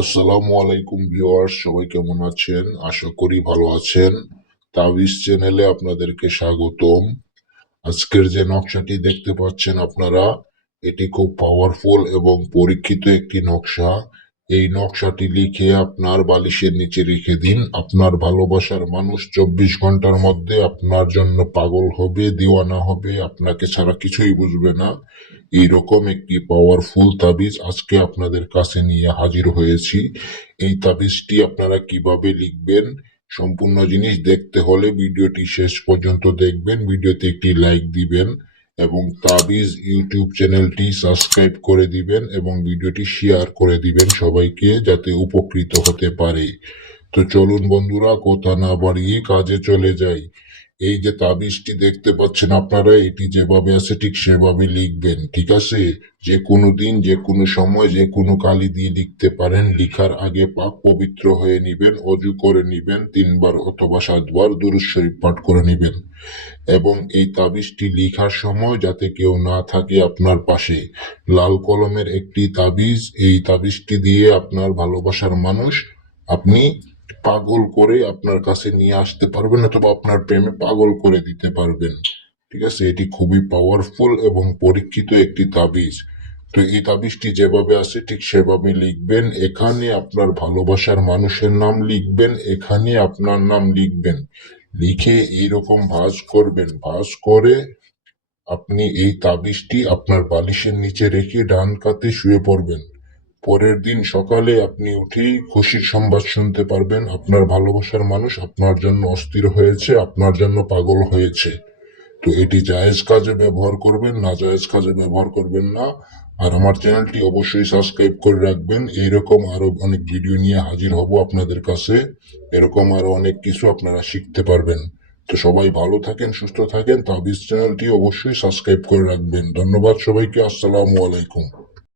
আসসালামু আলাইকুম ভিউয়ার্স, সবাই কেমন আছেন? আশা করি ভালো আছেন। তাবিজ চ্যানেলে আপনাদেরকে স্বাগতম। আজকের যে নকশাটি দেখতে পাচ্ছেন আপনারা, এটি খুব পাওয়ারফুল এবং পরীক্ষিত একটি নকশা। এই নকশাটি লিখে আপনার বালিশের নিচে রেখে দিন। আপনার ভালোবাসার মানুষ চব্বিশ ঘণ্টার মধ্যে আপনার জন্য পাগল হবে, দিওয়ানা হবে, আপনাকে ছাড়া কিছুই বুঝবে না। এইরকম একটি পাওয়ারফুল তাবিজ আজকে আপনাদের কাছে নিয়ে হাজির হয়েছি। এই তাবিজটি আপনারা কীভাবে লিখবেন, সম্পূর্ণ জিনিস দেখতে হলে ভিডিওটি শেষ পর্যন্ত দেখবেন। ভিডিওতে একটি লাইক দিবেন। এবং তাবিজ ইউটিউব চ্যানেলটি সাবস্ক্রাইব করে দিবেন এবং ভিডিওটি শেয়ার করে দিবেন সবাইকে যাতে উপকৃত হতে পারে। তো চলুন বন্ধুরা, কথা না বাড়িয়ে কাজে চলে যাই। এই যে তাবিজটি দেখতে পাচ্ছেন আপনারা, এটি যেভাবে আছে ঠিক সেভাবে লিখবেন, ঠিক আছে? যে কোনো দিন, যে কোনো সময়, যে কোনো কালি দিয়ে লিখতে পারেন। লিখার আগে পাক পবিত্র হয়ে নিবেন, অজু করে নিবেন, তিনবার অথবা সাতবার শরীফ পাঠ করে নিবেন। এবং এই তাবিজটি লিখার সময় যাতে কেউ না থাকে আপনার পাশে। লাল কলমের একটি তাবিজ, এই তাবিজটি দিয়ে আপনার ভালোবাসার মানুষ আপনি পাগল করে আপনার কাছে নিয়ে আসতে পারবেন অথবা আপনার প্রেমে পাগল করে দিতে পারবেন। ঠিক আছে? এটি খুবই পাওয়ারফুল এবং পরীক্ষিত একটি তাবিজ। তো এই তাবিজটি যেভাবে আছে, ঠিক সেভাবে লিখবেন। এখানে আপনার ভালোবাসার মানুষের নাম লিখবেন। এখানে আপনার নাম লিখবেন। লিখে এইরকম ভাঁজ করবেন। ভাঁজ করে আপনি এই তাবিজটি আপনার বালিশের নিচে রেখে ডান কাতে শুয়ে পড়বেন। পরের দিন সকালে আপনি উঠেই খুশির সংবাদ শুনতে পারবেন, আপনার ভালোবাসার মানুষ আপনার জন্য অস্থির হয়েছে, আপনার জন্য পাগল হয়েছে। তো এটি জায়েজ কাজে ব্যবহার করবেন, না জায়েজ কাজে ব্যবহার করবেন না। আর আমার চ্যানেলটি অবশ্যই সাবস্ক্রাইব করে রাখবেন। এইরকম আরও অনেক ভিডিও নিয়ে হাজির হব আপনাদের কাছে। এরকম আরও অনেক কিছু আপনারা শিখতে পারবেন। তো সবাই ভালো থাকেন, সুস্থ থাকেন। তাবিজ চ্যানেলটি অবশ্যই সাবস্ক্রাইব করে রাখবেন। ধন্যবাদ সবাইকে। আসসালামু আলাইকুম।